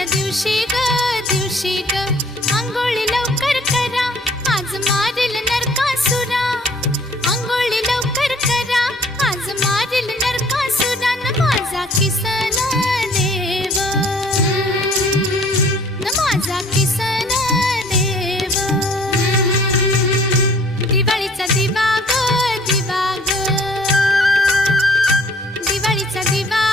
आजच्या दिवशी ग आंघोळी लवकर करा, आज मारेल नरकासुरा. आंघोळी लवकर करा, आज मारेल नरकासुरा. न माझा किसन